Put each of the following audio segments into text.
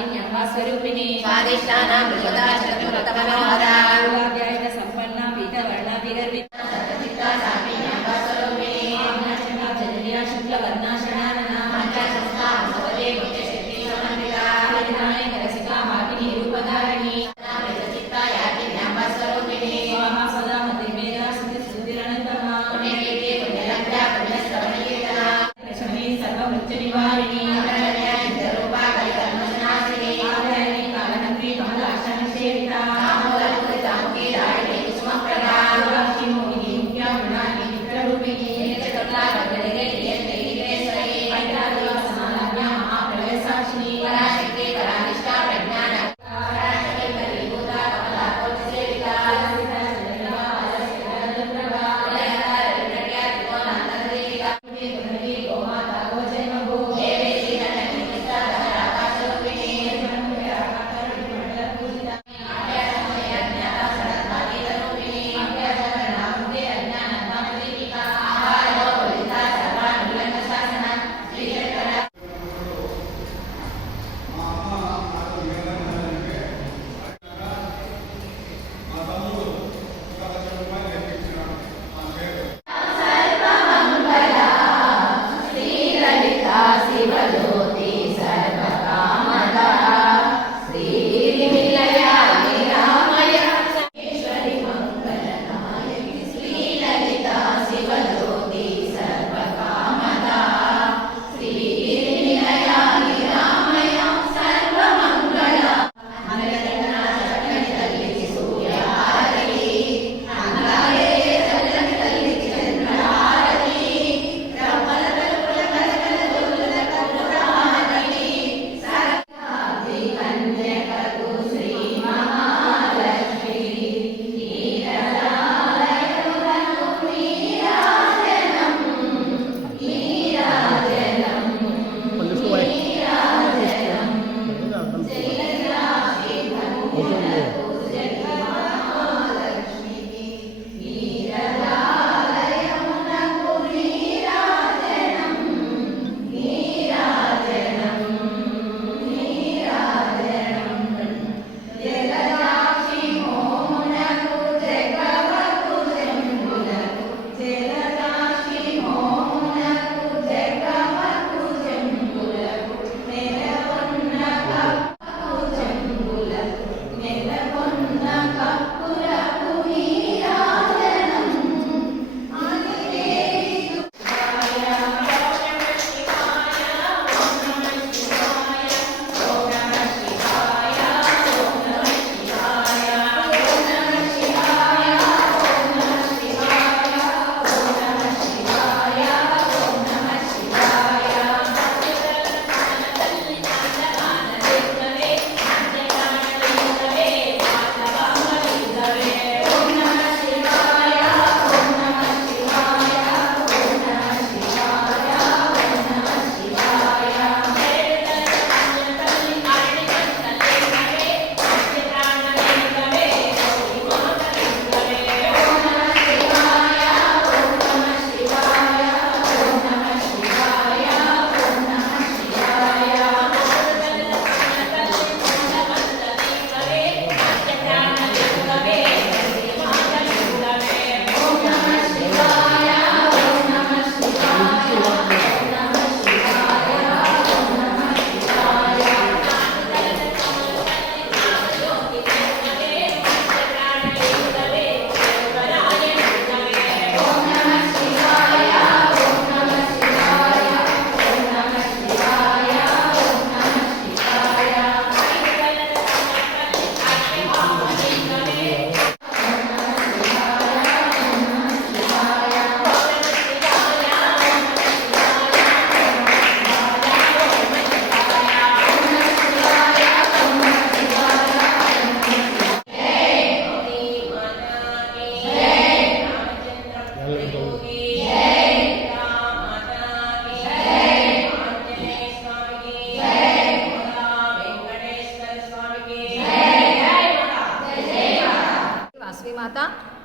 स्वरूपिणी स्वादिष्टानां विपदा चतुर्तमनोहरा ध्यान संपन्ना पीतवर्णा विगर्भिता सर्वचित्ता सामिन्याम्बा स्वरूपिणी आम्नाचना जननिया शुक्लवर्णा शणानना पंचाशस्ता सवदे मुख्यशक्ति समन्विता विधाने रसिका भागिनी रूपधारिणी चित्ता याज्ञाम्बा स्वरूपिणी स्वाहा सदा मतिमेधा सुधिरनन्दमा पुण्यकीर्ति पुण्यलब्धा पुण्यश्रवणकीर्तना लक्ष्मी सर्वमृत्यु निवारिणी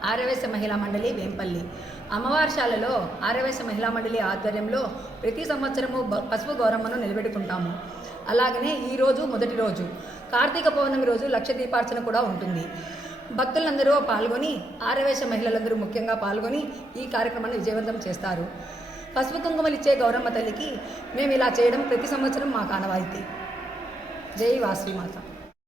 ఆర్యవైశ్య మహిళా మండలి వేంపల్లి అమ్మవార్షాలలో ఆర్యవైశ్య మహిళా మండలి ఆధ్వర్యంలో ప్రతి సంవత్సరము పసుపు గౌరమ్మను నిలబెట్టుకుంటాము. అలాగనే ఈరోజు మొదటి రోజు కార్తీక పౌర్ణమి రోజు లక్ష దీపార్చన కూడా ఉంటుంది. భక్తులందరూ పాల్గొని ఆర్యవైశ్య మహిళలందరూ ముఖ్యంగా పాల్గొని ఈ కార్యక్రమాన్ని విజయవంతం చేస్తారు. పసుపు కుంకుమలు ఇచ్చే గౌరమ్మ తల్లికి మేము ఇలా చేయడం ప్రతి సంవత్సరం మాకు ఆనవాయితీ. జై వాసవి మాత.